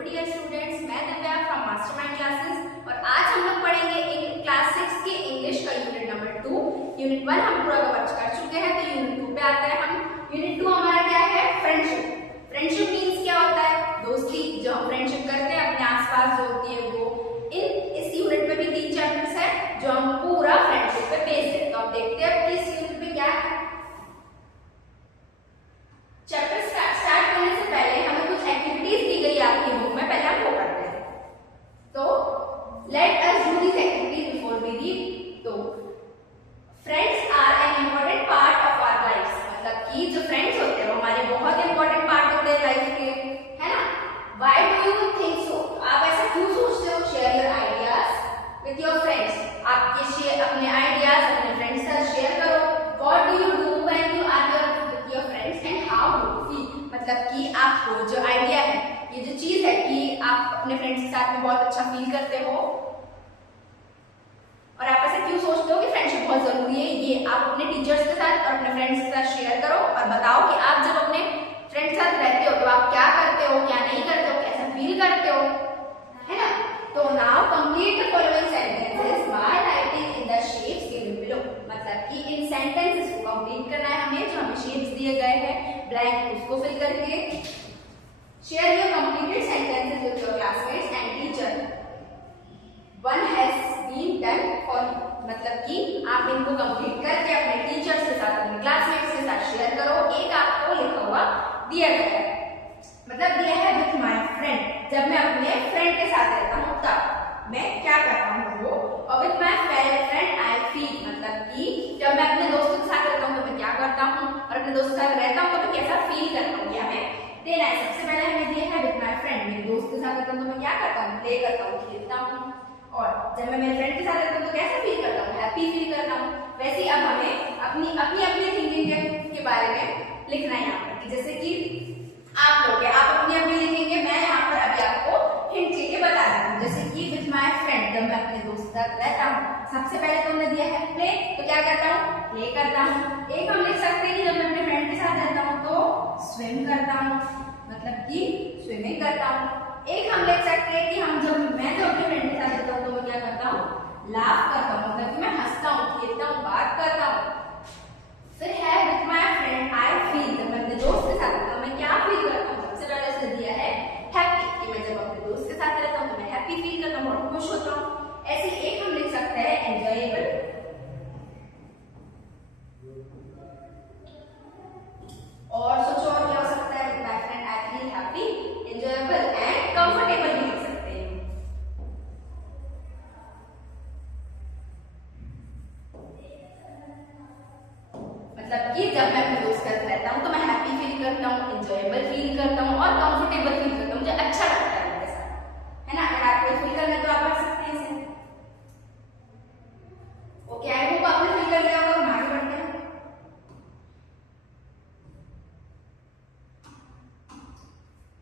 Hello dear students, मैं Divya from mastermind classes और आज हम लोग पढ़ेंगे क्लास 6 के इंग्लिश का यूनिट नंबर 2। यूनिट 1 हम पूरा कवर कर चुके हैं, तो यूनिट 2 पे आते हैं हम। यूनिट 2 हमारा क्या है? फ्रेंडशिप। फ्रेंडशिप मीन्स क्या होता है? दोस्ती। जो हम फ्रेंडशिप करते हैं अपने आसपास जो होती है वो। इस यूनिट में भी 3 चैप्टर्स है जो हम पूरा फ्रेंडशिप पे बेस्ड है। तो आप देखते हैं कि इस यूनिट में क्या है। चैप्टर स्टार्ट करने से पहले हमें कुछ एक्टिविटीज दी गई आपकी बुक में, पहले हम वो करते हैं। तो let us do this activities before we read. तो friends are an important part of our life. मतलब कि जो फ्रेंड्स होते हैं वो हमारे बहुत इंपॉर्टेंट पार्ट होते हैं लाइफ के, है ना? Why do you think so? आप ऐसा क्यों सोचते हो? Share your ideas with your friends. आपके अपने आइडियाज अपने फ्रेंड्स के साथ शेयर करो। What do you do when you are with your friends and how do you feel? मतलब कि आपको जो आइडिया है, ये जो चीज है कि आप अपने फ्रेंड्स के साथ में बहुत अच्छा फील करते हो और आप ऐसे क्यों सोचते हो कि फ्रेंडशिप बहुत जरूरी है, ये आप अपने टीचर्स के साथ और अपने फ्रेंड्स के साथ शेयर करो और बताओ कि आप जब अपने फ्रेंड्स के साथ रहते हो तो आप क्या करते हो, क्या नहीं करते हो, कैसा फील करते हो, है ना? तो now complete the following sentences by writing in the shapes given below. मतलब कि इन सेंटेंसेस को कंप्लीट करना है हमें, जो हमें शेप्स दिए गए हैं ब्लैंक, उसको फिल करके share your completed sentences with your classmates and teacher. One has been done for you. मतलब कि आप इनको कंप्लीट करके अपने टीचर्स के साथ अपने क्लासमेट्स के साथ शेयर करो। एक आपको लिखा हुआ दिया गया है, मतलब दिया है विथ माय फ्रेंड। जब मैं अपने फ्रेंड के साथ रहता हूँ तब मैं क्या करता हूँ वो, और with my friend I feel. मतलब कि जब मैं अपने दोस्तों के साथ रहता हूँ तो मैं क्या करता हूँ, और अपने दोस्तों के साथ रहता हूँ तो मैं कैसा फील करता हूँ, ये हमें देना है। सबसे पहले हमें दिया है विथ माय फ्रेंड। मेरे दोस्त के साथ रहता हूँ तो मैं क्या करता हूँ? प्ले करता हूँ, खेलता हूँ। और जब मैं मेरे फ्रेंड के साथ रहता हूँ तो कैसा फील करता हूँ? हैप्पी फील करता हूँ। वैसे ही अब हमें अपनी अपनी अपनी थिंकिंग के बारे में लिखना है यहाँ पर। जैसे कि आप लोग हैं, आप अपनी अपनी लिखेंगे, मैं यहाँ पर अभी आपको हिंट लेके बता देती हूँ। जैसे कि विथ माय फ्रेंड, जब मैं अपने दोस्त के साथ रहता हूँ, सबसे पहले तो हमने दिया है प्ले, तो क्या करता हूँ? प्ले करता हूँ। एक हम लिख सकते हैं कि जब मैं अपने फ्रेंड के साथ रहता हूँ तो स्विम करता हूँ, मतलब कि स्विमिंग करता हूँ। एक हम लिख सकते हैं कि मैं जब अपने फ्रेंड के साथ रहता हूँ तो मैं क्या करता हूँ? लाफ करता हूँ, मतलब कि मैं हंसता हूँ, खेलता हूँ, बात करता हूँ। फिर है with my friend I feel. जब मैं अपने दोस्त के साथ रहता हूँ मैं क्या फील करता हूँ? सबसे पहले उसने दिया है हैप्पी, कि मैं जब अपने दोस्त के साथ रहता हूँ तो मैं हैप्पी फील करता हूँ, बहुत खुश होता हूँ। ऐसे एक हम लिख सकते हैं एंजॉयबल, और सोचो और क्या हो सकता है? With my friend I feel happy, enjoyable and comfortable भी लिख सकते हैं। मतलब कि जब मैं अपने दोस्त के साथ रहता हूँ तो मैं हैप्पी फील करता हूँ, एंजॉयबल फील करता हूँ और कंफर्टेबल फील करता हूँ, मुझे अच्छा लगता है उनके साथ, है ना? अगर आपको फील करना है तो आप कर सकते हैं इसे। ओके, आई होप आपने फील कर लिया होगा। हम आगे बढ़ते हैं।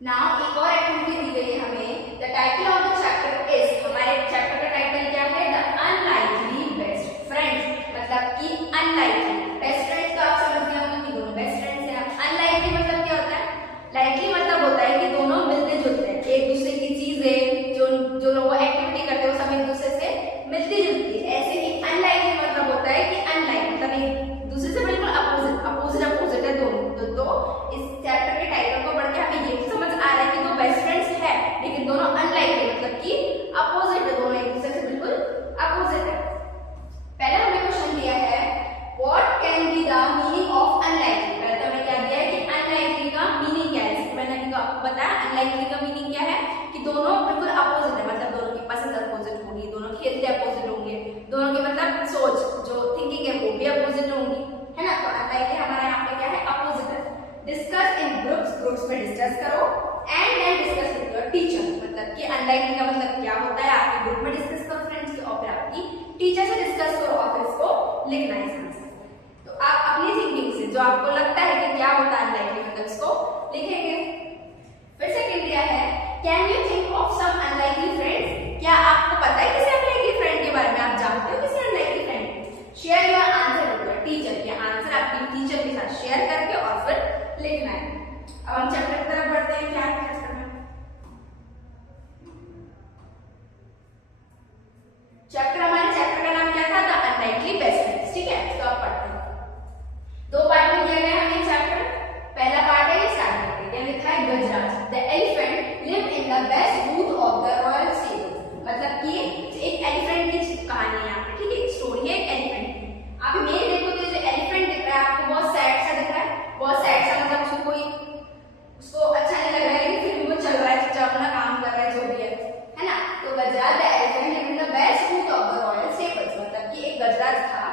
नाउ एक और एक्टिविटी दी गई है हमें। The title of the chapter is, हमारे चैप्टर का टाइटल क्या है? The unlikely best friends. मतलब कि अनलाइकली बेस्ट फ्रेंड्स तो आप समझ गए होंगे कि दोनों बेस्ट फ्रेंड्स हैं। अनलाइकली मतलब क्या होता है? लाइकली मतलब होता है कि दोनों मिलते जुलते हैं, एक दूसरे की चीजें जो लोग एक्टिविटी करते हैं वो सब एक दूसरे से मिलती जुलती है। ऐसे ही अनलाइकली मतलब होता है कि अनलाइक मतलब एक दूसरे से बिल्कुल अपोजिट है दोनों। तो इस चैप्टर के टाइटल को पढ़ के हमें ये समझ आ रहा है कि दो बेस्ट फ्रेंड्स है लेकिन दोनों अनलाइक है, मतलब कि अपोजिट है, दोनों एक दूसरे से बिल्कुल अपोजिट है। पहला हमें क्वेश्चन दिया है what can be the meaning of unlikely. पहले तो हमें क्या दिया है कि अनलाइकली का मीनिंग क्या है। जैसे मैंने आपको बताया अनलाइकली का मीनिंग क्या है कि दोनों बिल्कुल अपोजिट है, मतलब दोनों की पसंद अपोजिट होगी, दोनों खेलते अपोजिट होंगे, दोनों की मतलब सोच जो थिंकिंग है वो भी अपोजिट होंगी, है ना? तो अनलाइकली हमारा यहाँ पे क्या है? अपोजिट है। डिस्कस इन ग्रुप्स में डिस्कस करो and then discuss with your teacher. मतलब कि अनलाइकली का मतलब क्या होता है? आपके ग्रुप में डिस्कस करो फ्रेंड्स के, और फिर आपकी टीचर से डिस्कस करो और फिर इसको लिखना है इसमें से। तो आप अपनी थिंकिंग से जो आपको लगता है कि क्या होता है अनलाइकली, मतलब इसको लिखेंगे। फिर सेकंड दिया है can you think of some unlikely friends. क्या आपको पता है किसी अनलाइकली फ्रेंड के बारे में? आप जानते हो किसी unlikely friend? Share your answer with your teacher. ये आंसर आपकी टीचर के साथ शेयर करके और फिर लिखना है। अब हम चैप्टर की तरफ बढ़ते हैं। क्या है चैप्टर में? The elephant live in the best booth of the royal stable. मतलब कि एक एलिफेंट की कहानी है यहाँ पे, ठीक है, स्टोरी है एक एलिफेंट की। आप इमेज देखो तो जो एलिफेंट दिख रहा है आपको बहुत सैड सा दिख रहा है, बहुत सैड सा, मतलब उसको कोई उसको अच्छा नहीं लग रहा है, लेकिन फिर भी वो चल रहा है, चुपचाप अपना काम कर रहा है, जो भी है ना। तो Gajraj the elephant live in the best booth of the royal stables. मतलब कि एक गजराज था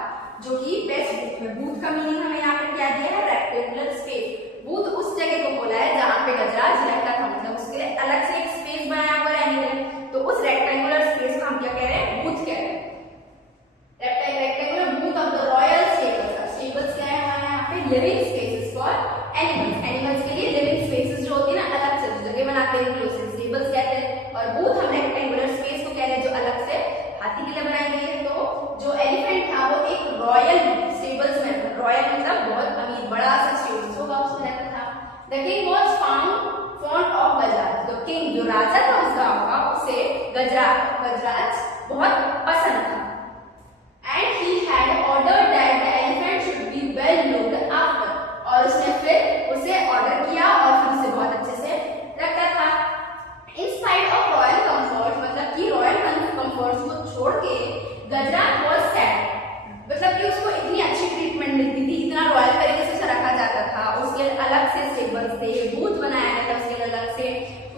जो कि बेस्ट बूथ में, बूथ का मीनिंग हमें यहाँ पे क्या दिया है, रेक्टेंगुलर स्पेस। बूथ उस जगह को बोला है जहाँ पे गजराज रहता था, मतलब उसके लिए अलग से एक स्पेस बनाया हुआ रहने के लिए, तो उस रेक्टेंगुलर स्पेस को हम क्या कह रहे हैं, बूथ कह रहे हैं। Rectangular booth of the royal stables. Stables क्या है हमारे यहाँ पे, living spaces for animals. Animals के लिए लिविंग स्पेसेस जो होती है ना, अलग से जगह बनाते हैं, उसे स्टेबल्स कहते हैं। और बूथ हम रेक्टेंगुलर स्पेस को कह रहे हैं जो अलग से हाथी के लिए बनाई गई है। तो जो एलिफेंट था वो एक रॉयल स्टेबल्स में, रॉयल मतलब बहुत अमीर बड़ा सा स्टेबल्स होगा उसमें रहता था। The king was found fond of Gajraj. तो किंग जो राजा था उस गांव का, उसे गजराज बहुत पसंद था। And he had ordered that the elephant should be well looked after. और उसने फिर उसे ऑर्डर किया और फिर उसे बहुत अच्छे से रखता था। In spite of royal comfort, मतलब कि रॉयल कंफर्ट्स को छोड़ के गजराज वाज सैड। मतलब कि उसको इतनी अच्छी ट्रीटमेंट मिलती थी, इतना रॉयल तरीके से उसे रखा जाता था, उसके लिए अलग से स्टेबल्स थे, बूथ बनाया गया था उसके लिए अलग से,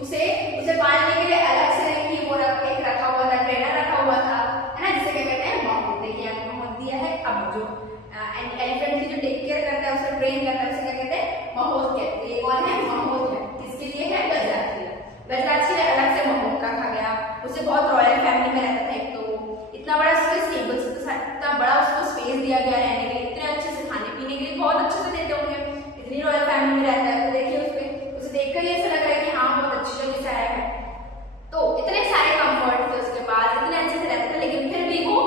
उसे पालने के लिए अलग से देखिए वो एक रखा हुआ था, ट्रेनर रखा हुआ था, है ना, जिसे क्या कहते हैं, माउंट। देखिए आपको माउंट दिया है। अब जो एलिफेंट की जो टेक केयर करता है, उसे ट्रेन करता है, उसे क्या कहते हैं, महोत कहते हैं। ये कौन है, महोत है। किसके लिए है, गजराज के लिए। गजराज के लिए अलग से महोत रखा गया। उसे बहुत रॉयल फैमिली में रहता था, एक तो इतना बड़ा उसके स्टेबल्स, इतना बड़ा उसको स्पेस दिया गया रहने के लिए, इतने अच्छे से खाने पीने के लिए बहुत अच्छे से देते होंगे, इतनी रॉयल फैमिली में रहता है। तो देखिए उसे देखकर ही ऐसा लग रहा है कि हाँ बहुत अच्छी जगह से आया है। तो इतने सारे कंफर्ट थे उसके पास, इतने अच्छे से रहता था, लेकिन फिर भी वो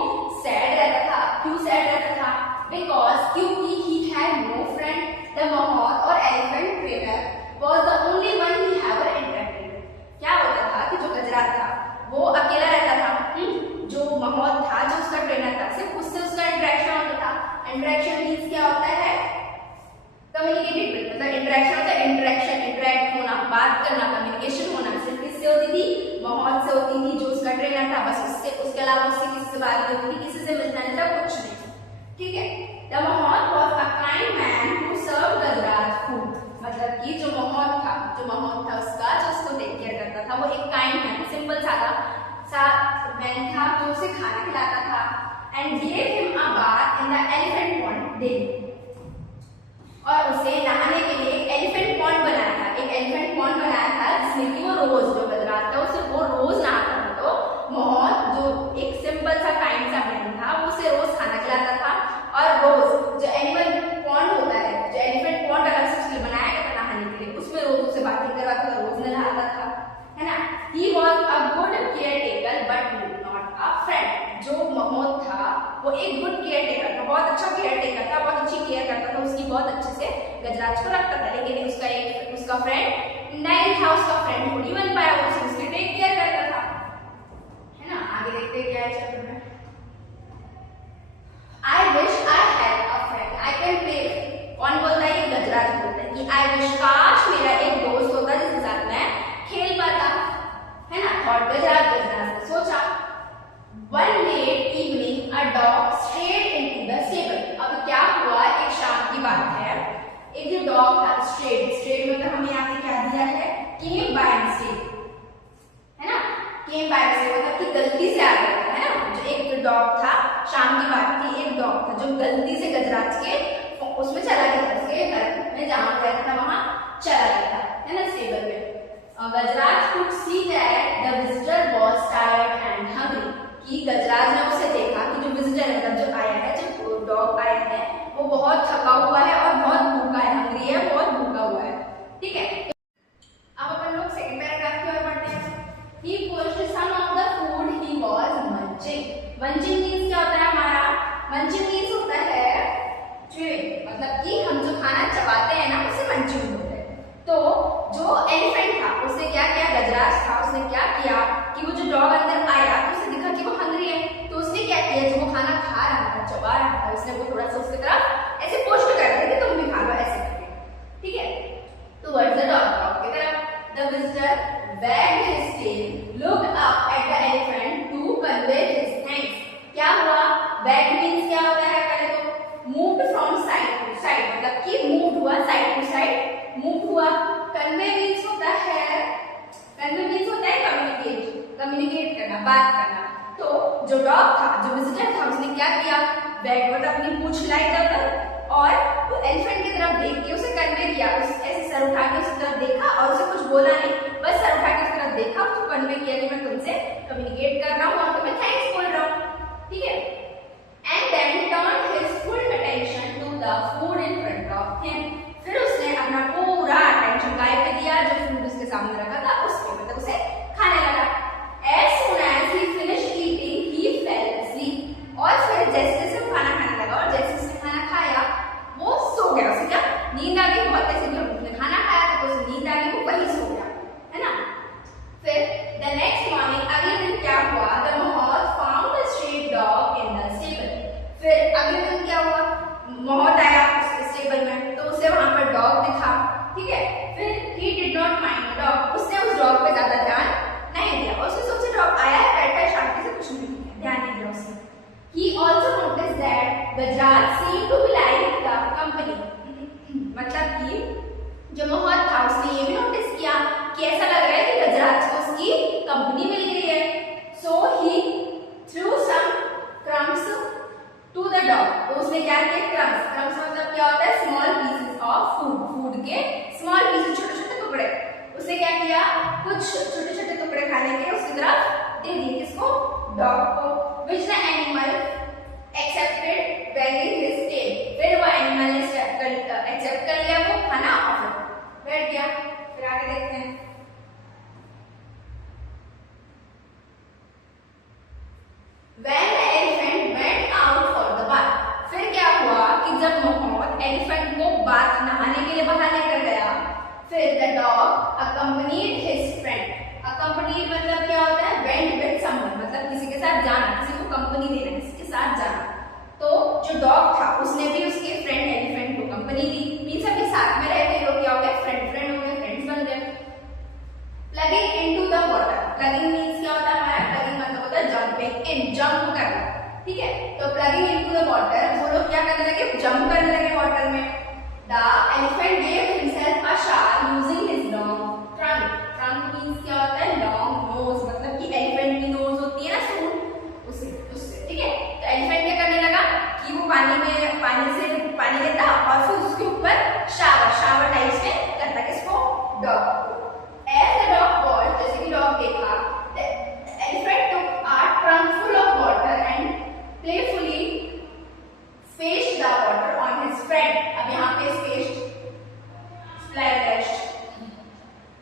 सैड रहता था। क्यों सैड रहता था, बिकॉज क्योंकि he had no friend. The mahout or elephant trainer was the only one he have interacted. क्या होता था कि जो गजराज था वो अकेला रहता था, जो महोत था, जो उसका ट्रेनर था, सिर्फ उससे उसका इंटरेक्शन होता था। इंटरेक्शन मींस क्या होता है, कम्युनिकेटिव, मतलब इंटरेक्शन होता है, इंटरेक्ट होना, बात करना, कम्युनिकेशन होना। सिर्फ किससे होती थी, महोत से होती थी, जो उसका ट्रेनर था, बस उससे। उसके अलावा उससे किसी से बात नहीं होती थी, किसी से मिलना नहीं था, कुछ नहीं, ठीक है। The mahout was a kind man who serve Gajraj food. मतलब कि जो महोत था उसका, जो उसको टेक केयर करता था, वो एक काइंड मैन, सिंपल सा मैन था, जो उसे खाना खिलाता था। And give him a bath in the elephant pond daily. और उसे नहाने के लिए एक एलिफेंट पॉन्ड बनाया था, एक एलिफेंट पॉन्ड बनाया था, जिसमें कि वो रोज, जो गजराज था उसे वो रोज नहाता था। तो महोत जो एक सिंपल सा काइंड सा मैन था, वो उसे रोज खाना खिलाता था। और रोज जो एनिमल पॉन्ड होता है, जो एलिफेंट पॉन्ड अलग से उसके लिए बनाया गया था नहाने के लिए, उसमें रोज उसे बातें करवाता था, रोज नहाता था, है ना। He was a good caretaker but not a friend। जो महोत था वो एक गुड केयरटेकर था, बहुत अच्छा केयरटेकर था, बहुत अच्छी केयर करता था, उसकी बहुत अच्छे से गजराज को रखता था। लेकिन उसका फ्रेंड नहीं था, उसका फ्रेंड हो नहीं बन पाया, वो उसकी टेक केयर करता था, है ना। आगे देखते हैं क्या है चैप्टर में। I wish I had a friend I can play with। कौन बोलता है, ये गजराज बोलता है कि I wish, काश मेरा एक दोस्त होता जिसके साथ मैं खेल पाता, है ना। और गजराज ने सोचा। One late evening a dog strayed into the stable। अब क्या हुआ, एक शाम की बात है, एक जो डॉग था, स्ट्रेड मतलब हमें यहाँ पे क्या दिया है, came by mistake, है ना। came by mistake मतलब कि गलती से आ गया था, है ना। जो एक डॉग था, शाम की बात थी, एक डॉग था जो गलती से गजराज के उसमें चला गया था, उसके घर में जहाँ रहता था वहां चला गया था, है ना, स्टेबल में। गजराज could see that the visitor was tired and hungry। कि गजराज ने उसे देखा कि जो विजिटर है, मतलब जो आया है, जो डॉग आया है, वो बहुत थका हुआ है और बहुत भूखा है, हंग्री है, बहुत भूखा हुआ है, ठीक है। अब अपन लोग सेकंड पैराग्राफ की ओर बढ़ते हैं। He pushed some of the food he was munching। munching means क्या होता है हमारा, munching means होता है chewing, मतलब कि हम जो खाना चबाते हैं ना, उसे munching बोलते हैं। तो जो एलिफेंट था उसने क्या किया, गजराज था, उसने क्या किया कि वो जो डॉग अंदर आया तो उसे दिखा कि वो हंग्री है, तो उसने क्या किया, जो वो खाना खा रहा था, चबा रहा था, उसने वो थोड़ा सा उसकी तरफ ऐसे पुश कर दिया कि तुम भी खा लो, ऐसे करके, ठीक है। टुवर्ड्स द डॉग की तरफ। The visitor wagged his tail, looked up at the elephant to convey his thanks. क्या हुआ? Wagged means क्या होता है? पहले तो moved from side to side, मतलब कि moved हुआ side to side, moved हुआ. Convey means होता है communicate करना, बात करना. तो जो डॉग था, जो विजिटर था, उसने क्या किया? बैग मतलब अपनी पूंछ लाई इधर और वो एलिफेंट की तरफ देख के उसे कन्वे किया. ऐसे सर उठा के उसकी तरफ देखा और उसे कुछ बोला नहीं, बस सर उठा के उसकी तरफ देखा, उसको कन्वे किया कि मैं तुमसे कम्युनिकेट कर रहा हूँ और तुम्हें थैंक्स बोल रहा हूँ. ठीक है. And then turn his full attention to the food in front of him. फिर उसने अपना पूरा अटेंशन गाय पे दिया, जो फूड उसके सामने रखा था उस पे, मतलब उसे खाने लगा. As soon as he finished eating, he fell asleep. और फिर जैसे जैसे वो खाना खाने लगा और जैसे उसने खाना खाया वो सो गया. उसे क्या नींद आ गई. बहुत ऐसे जब उसने खाना खाया था तो उसे नींद आ गई, वो वही सो गया, है ना. फिर द नेक्स्ट मॉर्निंग, अगले दिन क्या हुआ? द मोहत found the stray dog in the stable. फिर अगले दिन क्या हुआ? मोहत आया उस स्टेबल में, तो उसे वहां पर डॉग दिखा. ठीक है. फिर he did not mind the dog. उसने उस डॉग पे ज्यादा ध्यान नहीं दिया. उसने सोचा डॉग आया है, बैठा है, शांति से कुछ नहीं किया, ध्यान नहीं दिया उसने. He also noticed that Gajraj seemed to be like the company. मतलब कि जो मोहत था उसने ये भी नोटिस किया कि ऐसा लग रहा है कि गजराज को उसकी कंपनी मिल गई है. So he threw some crumbs to the dog. तो उसने क्या किया? crumbs मतलब क्या होता है? Small pieces of food. Food के स्मॉल पीसेस, छोटे छोटे टुकड़े. उसने क्या किया? कुछ छोटे छोटे टुकड़े खाने के उसकी तरफ दे दिए. किसको? डॉग को. Which the animal accepted wagging his tail. फिर वो एनिमल ने एक्सेप्ट कर लिया वो खाना और बैठ गया. फिर आगे देखते हैं. When the elephant went out for the bath. फिर क्या हुआ कि जब मोहम्मद एलिफेंट को बाथ नहाने के लिए बाहर लेकर गया, फिर the dog accompanied his friend. Accompanied मतलब क्या होता है? Went with someone, मतलब किसी के साथ जाना, किसी को कंपनी देना, किसी के साथ जाना. तो जो डॉग था उसने भी उसके फ्रेंड एलिफेंट को कंपनी दी. मींस अभी साथ में रहते लोग क्या हो गए? फ्रेंड हो गए, फ्रेंड्स बन गए. Plugging into the water. Plugging means क्या होता है? हमारा प्लगिंग मतलब होता है जंपिंग इन, जंप करना. ठीक है. तो प्लगिंग इनटू द वाटर, वो लोग क्या करने लगे? जंप करने लगे वाटर में. The elephant gave himself a shower using his long trunk. Trunk means क्या होता है? लॉन्ग नोज, मतलब कि एलिफेंट की नोज होती है ना, सूंड, उससे. ठीक है. तो एलिफेंट क्या करने लगा कि वो पानी लेता और फिर उसके ऊपर शावर टाइप में करता. किसको? डॉग को. As the dog watched, जैसे कि डॉग देखा, the elephant took a trunk full of water and playfully splashed the water on his friend. अब यहाँ पे splashed.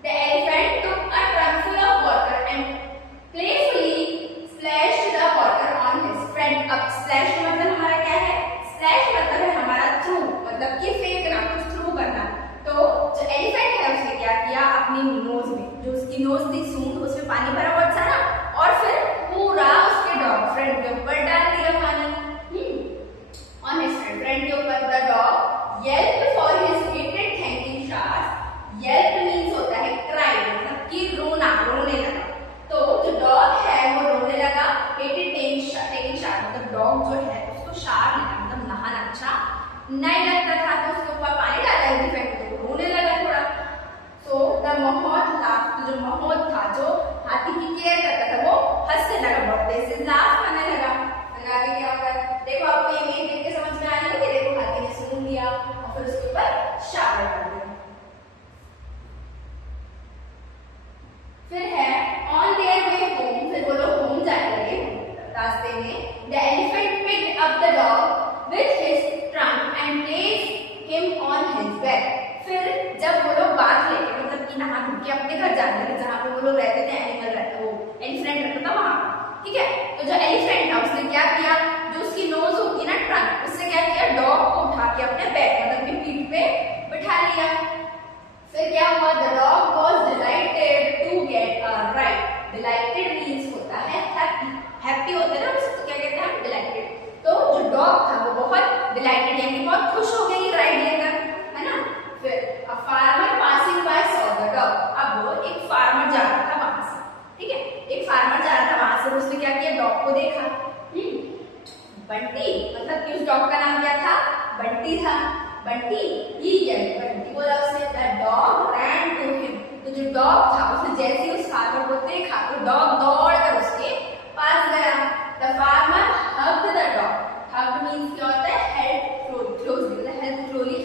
The elephant took a trunk full of water and playfully splashed the water on his friend. अब splash का मतलब हमारा क्या है? Splash मतलब है हमारा through, मतलब कि फेंकना, कुछ थ्रू करना. तो जो एलिफेंट है उसने क्या किया? अपनी नोज में, जो उसकी नोज थी सूंड, उसमें पानी भरा बहुत सारा और फिर पूरा उसके डॉग फ्रेंड के ऊपर डाल दिया पानी. ऑन हिज फ्रेंड के ऊपर. The dog yelped for his hated taking showers. Yelp means होता है क्राई, मतलब कि रोना, रोने लगा. तो जो डॉग है वो रोने लगा. हेटेड टेकिंग शार मतलब डॉग जो है उसको शार लेना मतलब नहाना अच्छा नहीं लगता था, तो उसके ऊपर पानी डाला एलिफेंट को, तो रोने लगा थोड़ा. सो द मोहत लाफ. तो जो मोहत था, जो हाथी की केयर करता था, वो हंसने लगा, बहुत तेज से लाफ करने लगा. आगे क्या होगा? देखो आपको ये इमेज देख के समझ में आ रही है कि देखो हाथी ने सूंड लिया और फिर उसके ऊपर शावर डाल दिया. फिर है ऑन देयर वे होम. फिर वो लोग होम जाने लगे रास्ते में. The elephant picked up the dog with his trunk and placed him on his back. फिर जब वो लोग बाथ लेके, मतलब कि नहा धो के अपने घर जाने लगे, जहाँ पे वो लोग रहते थे, एलिफेंट रहता था वहां. ठीक है. तो जो एलिफेंट था उसने क्या किया? जो उसकी नोज होती है ना, ट्रंक, उससे क्या किया? डॉग को उठा के अपने बैक मतलब कि पीठ पे बिठा लिया. फिर क्या हुआ? The dog was delighted to get a ride. Delighted means होता है हैप्पी. हैप्पी होता है ना, उसको क्या कहते हैं? डिलाइटेड. तो जो डॉग था वो बहुत डिलाइटेड यानी बहुत खुश हो गई राइड लेकर, है ना. फिर a farmer passing by saw the dog. अब एक उस डॉग का नाम क्या था? बंटी था। बंटी बंटी बोला उसने the dog ran to him. तो जो डॉग था उसने जैसे ही उस फार्मर को देखा तो डॉग दौड़कर उसके पास गया। The farmer hugged the dog. Hugged means क्या होता है? Held closely, held closely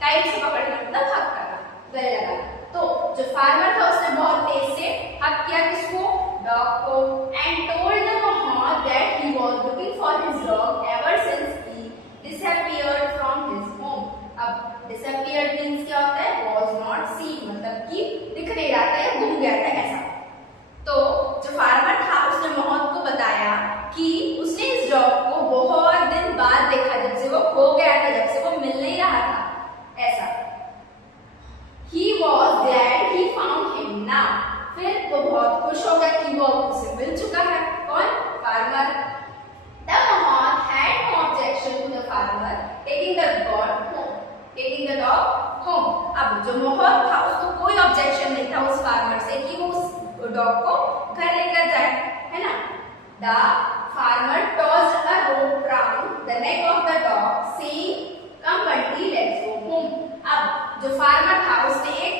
tight से पकड़ना मतलब हग करना, गले लगाना। तो जो फार्मर था उसने बहुत तेज से हग किया किसको? डॉग को। And told the Mohammed that he was looking for his dog ever since he disappeared from his home. अब डिसअपीयर्ड मींस क्या होता है? वाज नॉट सीन, मतलब कि दिख नहीं रहा था या गुम गया था ऐसा। तो जो फार्मर था उसने मोहम्मद को बताया कि उसने इस डॉग को बहुत दिन बाद देखा, जब से वो खो गया था, जब से वो मिल नहीं रहा था ऐसा। He was glad he found him now. फिर वो बहुत खुश हो गया कि वो उसे मिल चुका है। कौन? Farmer. The Mohammed had no objection to the farmer taking the dog home. अब जो मोहम्मद था उसको कोई ऑब्जेक्शन नहीं था उस फार्मर से कि वो उस डॉग को घर लेकर जाए, है ना? The farmer tossed a rope round the neck of the dog, saying, "Come Bunty, let's go home." अब जो फार्मर था उसने एक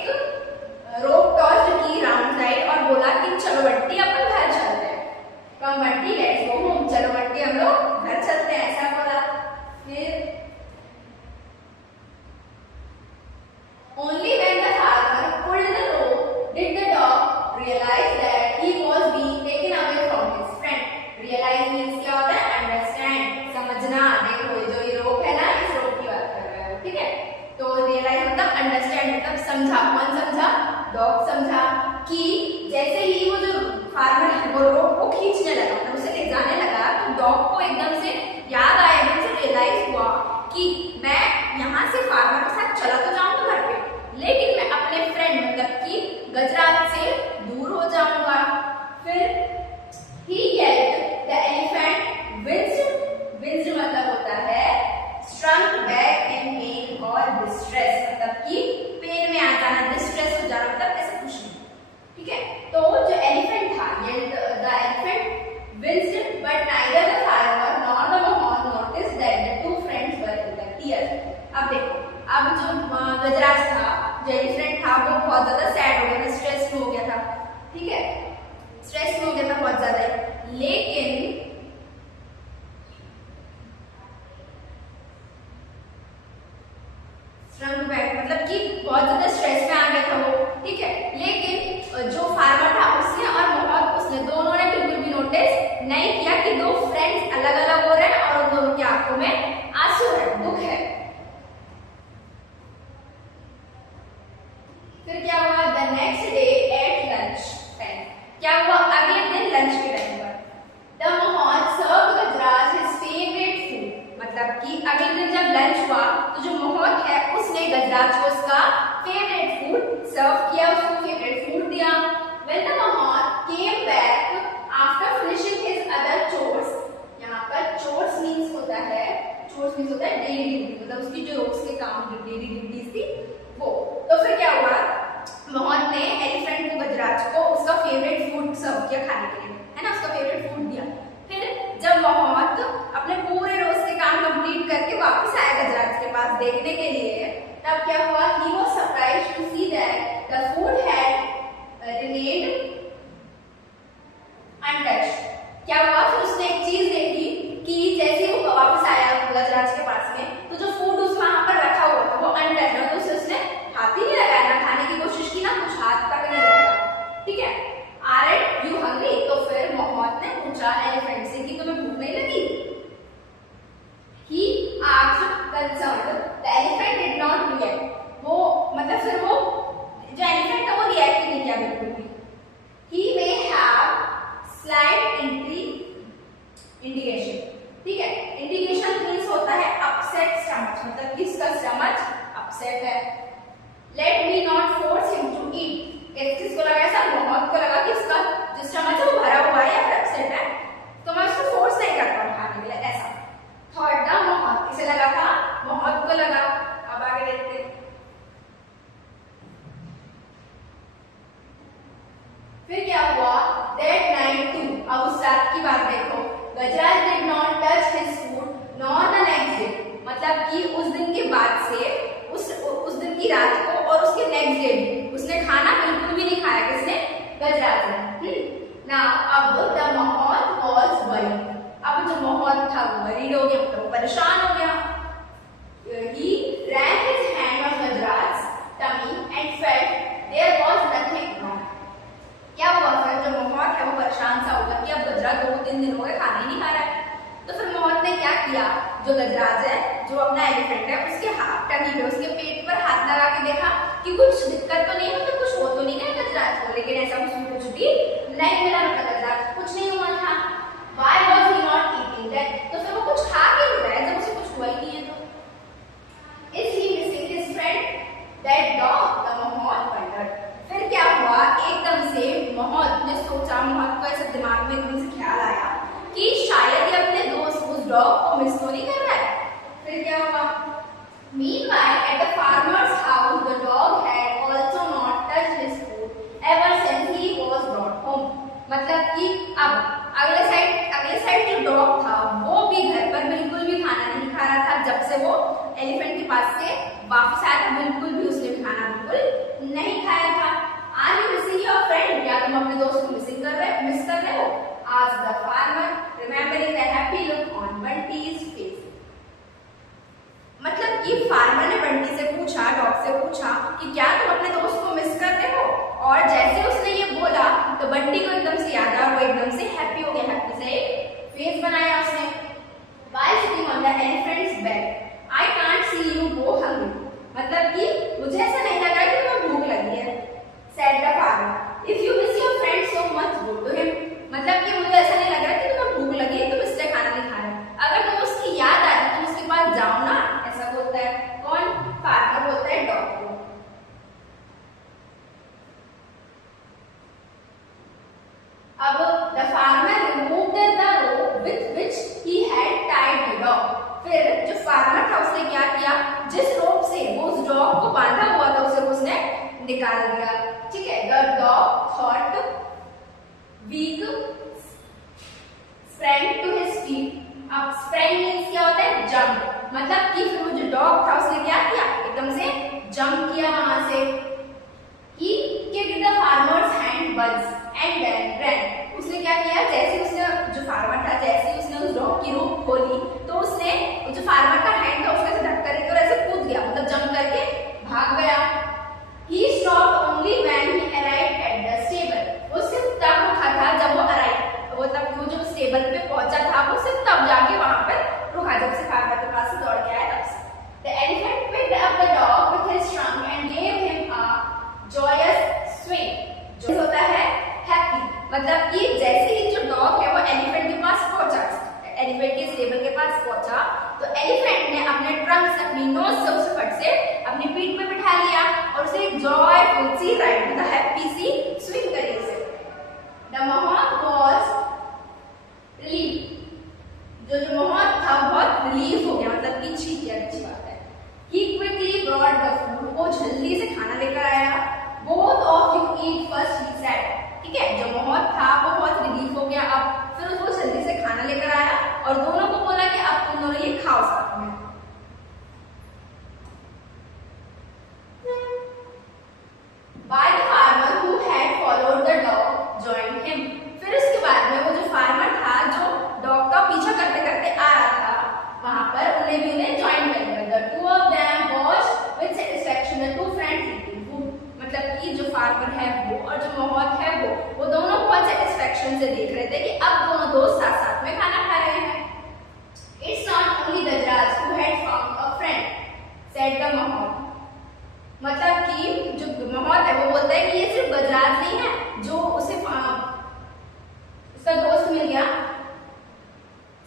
रोप टॉस की राउंड साइड और बोला कि चलो बंटी अपन घर चलते हैं। कम बंटी लेट्स गो होम, चलो बंटी हम लोग घर चलते हैं, ऐसा बोला। फिर only when the farmer pulled the rope did the dog realize that he was being taken away from his friend. Realize means क्या होता है? Understand, समझना। देखो जो ये रोप है ना, इस रोप की बात कर रहा है, ठीक है? तो रियलाइज मतलब अंडरस्टैंड, मतलब समझा। कौन समझा? डॉग समझा कि जैसे ही वो जो फार्मर है वो रोप को खींचने लगा, मतलब उसे ले जाने लगा, तो डॉग को एकदम से याद आया, एकदम से रियलाइज हुआ कि मैं यहाँ से फार्मर के साथ चला तो जाऊँ तो घर पे, लेकिन मैं अपने फ्रेंड मतलब कि गजराज से दूर हो जाऊंगा। फिर he yelled, the elephant winced मतलब होता है shrunk back in pain और distress, मतलब कि पेन में आ जाना, डिस्ट्रेस हो जाना, मतलब ऐसा कुछ नहीं, ठीक है? तो जो एलिफेंट था, the elephant winced, but neither the farmer nor the Mohammed noticed that the two friends were in the tears. अब देखो, अब जो गजराज था, जो एलिफेंट था, वो बहुत ज्यादा सैड हो गया था, स्ट्रेस में हो गया था, ठीक है? स्ट्रेस में हो गया था बहुत ज्यादा, लेकिन मतलब कि बहुत ज्यादा स्ट्रेस में आ गया था वो, ठीक है? लेकिन जो फार्मर था उसने और मोहम्मद, उसने दोनों ने बिल्कुल भी नोटिस नहीं किया कि दो फ्रेंड्स अलग अलग हो रहे हैं और उन दोनों की आंखों में आंसू है, दुख है। फिर क्या हुआ? The next day at lunch time, क्या हुआ? अगले दिन लंच के टाइम पर the Mohammed serve Gajraj his favourite food, मतलब कि अगले दिन जब लंच हुआ तो जो मोहम्मद है उसने गजराज को उसका फेवरेट फूड सर्व किया, उसको फेवरेट फूड दिया। When the Mohammed came back after finishing his other chores, यहाँ पर chores means होता है डेली ड्यूटी, मतलब उसकी जो रोज के काम, जो डेली ड्यूटीज थी वो। तो फिर क्या हुआ? मोहम्मद ने एलिफेंट को, गजराज को उसका फेवरेट फूड सर्व किया खाने के लिए, है ना? उसका फेवरेट फूड दिया। फिर जब मोहम्मद अपने पूरे रोज के काम कंप्लीट करके वापस आया गजराज के पास देखने के लिए, तब क्या हुआ? He was surprised to see that the food had remained untouched. क्या हुआ? फिर उसने एक चीज देखी कि जैसे वो वापस आया गजराज के पास में, तो जो फूड उस वहां पर रखा हुआ था वो अनटच्ड है, तो उसने हाथ ही नहीं लगाया, ना खाने की कोशिश की, ना कुछ हाथ तक नहीं लगाया, ठीक है? Aren't you hungry? तो फिर मोहम्मद ने पूछा एलिफेंट से कि तुम्हें भूख नहीं लगी? He asked concerned. The elephant did not react. वो मतलब फिर वो जो एलिफेंट था वो रिएक्ट नहीं किया बिल्कुल भी। He may have slight indication, ठीक है? इंडिकेशन मीन्स होता है अपसेट स्टमच, मतलब कि इसका स्टमच अपसेट है। Let me not force him to eat. किसको लगा ऐसा? मोहम्मद को लगा कि इसका जो स्टमच है वो भरा हुआ है या फिर अपसेट है, तो मैं उसको फोर्स नहीं करता हूँ खाने के लिए, ऐसा थॉट था मोहम्मद। किसे लगा था? मोहम्मद को लगा। अब आगे देखते हैं। फिर क्या हुआ? That night too, अब उस रात की बात देखो, गजराज did not touch his food nor the legs की रात को और उसके नेक्स्ट डे भी उसने खाना बिल्कुल भी नहीं खाया, किसने? गजराज ने। नाउ अब द मोहॉत वाज वरीड, अब जो मोहॉत था वो वरीड हो गया, मतलब परेशान हो गया। He ran his hand on Gajraj's tummy and felt there was nothing wrong. क्या हुआ फिर? जो मोहॉत है वो परेशान सा होगा कि अब गजराज 2-3 दिन हो गए खाना ही नहीं खा रहा है। तो फिर मोहॉत ने क्या किया, जो गजराज है, जो अपना एलिफेंट है, उसके हाथ टंगी पे, उसके पेट पर हाथ लगा के देखा कि कुछ दिक्कत तो नहीं है, मतलब कुछ हो तो नहीं है गजराज को, लेकिन ऐसा कुछ भी नहीं मिला, मतलब गजराज कुछ नहीं हुआ था। Why was he not eating that? तो फिर वो कुछ खा क्यों रहा है जब उसे कुछ हुआ ही नहीं है? तो Is he missing his friend? That dog, the mohoth wondered. फिर क्या हुआ, एकदम से मोहॉत ने सोचा, मोहॉत को ऐसे दिमाग में एकदम से ख्याल आया कि शायद ये अपने दोस्त उस डॉग को मिस तो नहीं कर रहा है। फिर क्या हुआ? Meanwhile, at the farmer's house, the dog had also not touched his food ever since he was brought home. मतलब कि अब अगले साइड जो डॉग था वो भी घर पर बिल्कुल भी खाना नहीं खा रहा था, जब से वो एलिफेंट के पास से वापस आया था, बिल्कुल भी उसने भी खाना बिल्कुल नहीं खाया था। Are you missing your friend? क्या तुम अपने दोस्त को मिस कर रहे हो? Asked the farmer, remembering the happy look on Bunty's face. मतलब कि फार्मर ने बंटी से पूछा, डॉग से पूछा कि क्या तुम अपने दोस्त को मिस कर रहे हो? और जैसे उसने ये बोला तो बंटी को एकदम से याद आया, वो एकदम से हैप्पी हो गया, हैप्पी से एक फेस बनाया उसने। While sitting on the elephant's back, I can't see you go hungry. मतलब कि मुझे ऐसा नहीं लगा कि तुम्हें भूख लगी है। Said the farmer, if you miss your friend so much, go to him. मतलब कि मुझे ऐसा नहीं लग रहा कि तुम्हें भूख लगी है, तुम इसलिए खाना नहीं खा रहे। अगर तुम्हें उसकी याद आ रही तुम उसके पास जाओ ना, ऐसा बोलता है कौन? फार्मर बोलता है डॉग को। अब the farmer removed the rope with which he had tied the dog. फिर जो फार्मर था उसने क्या किया, जिस रोप से वो उस डॉग को बांधा हुआ था उसे उसने निकाल दिया। ठीक है, the dog thought weak sprang to his feet. अब sprang means क्या होता है? जंप। मतलब कि फिर वो जो डॉग था उसने क्या किया, एकदम से जंप किया वहां से। He kicked the farmer's hand once and then ran. उसने क्या किया, जैसे उसने जो फार्मर था, जैसे उसने उस डॉग की रोप खोली तो उसने जो फार्मर का हैंड था उसको ऐसे धक्का देकर और ऐसे कूद गया, मतलब जंप करके भाग गया। He stopped only when he arrived at the stable. वो सिर्फ तब रुका था जब वो मतलब वो जो स्टेबल पे पहुंचा था, वो सिर्फ तब जाके वहां पर रुका, जब से फार्मर के पास से दौड़ के आया तब से। The elephant picked up the dog with his trunk and gave him a joyous swing. जो होता है हैप्पी, मतलब कि जैसे ही जो डॉग है वो एलिफेंट के पास पहुंचा, एलिफेंट के स्टेबल के पास पहुंचा, तो एलिफेंट ने अपने ट्रंक से, अपनी नोज से उसे फट से अपनी पीठ पे बिठा लिया और उसे एक जॉयफुल सी राइड, मतलब हैप्पी सी स्विंग करी उसे। The mohoth was relieved. जो मोहॉत था बहुत रिलीफ हो गया, मतलब कि ठीक है, अच्छी बात है। He quickly brought the food. वो जल्दी से खाना लेकर आया। Both of you eat first, he said. ठीक है, जो मोहॉत था वो बहुत रिलीफ हो गया, अब फिर उसको जल्दी से खाना लेकर आया और दोनों को बोला कि अब तुम दोनों ये खाओ साथ में। By the farmer who had followed the dog joined him. फिर उसके बाद में वो जो फार्मर था जो डॉग का पीछा करते करते आ रहा था वहां पर, उन्हें ज्वाइन कर लिया। The two of them watched with satisfaction the two friends eating food. मतलब कि जो फार्मर है वो और जो मोहॉत है वो दोनों बहुत सेटिस्फेक्शन से देख रहे थे कि अब दोनों दोस्त साथ साथ में खाना खा रहे हैं। It's not only Gajraj who had found a friend, said the mohoth. मतलब कि जो मोहॉत है वो बोलता है कि ये सिर्फ गजराज नहीं है जो उसे उसका दोस्त मिल गया।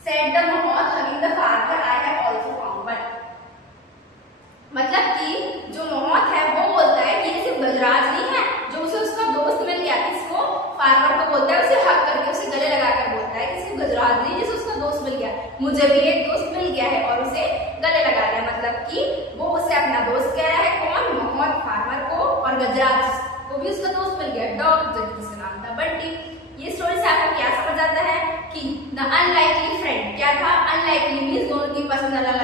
Said the mohoth, hugging the farmer, I have also found one. मतलब कि जो मोहॉत है वो बोलता है कि ये सिर्फ गजराज नहीं है जो उसे उसका दोस्त मिल गया, किसको? फार्मर को बोलता है, उसे हक करके उसे गले लगाकर बोलता है कि सिर्फ गजराज नहीं जिसे उसका दोस्त मिल गया, मुझे भी एक दोस्त मिल गया है, और उसे गले लगा लिया। मतलब कि वो उसे अपना दोस्त कह रहा है, कौन? मोहॉत फार्मर को, और गजराज को भी उसका दोस्त मिल गया, डॉग, जिसका नाम था बंटी। ये स्टोरी से आपको क्या समझ आता है कि द अनलाइकली फ्रेंड क्या था? अनलाइकली मींस दोनों की पसंद अलग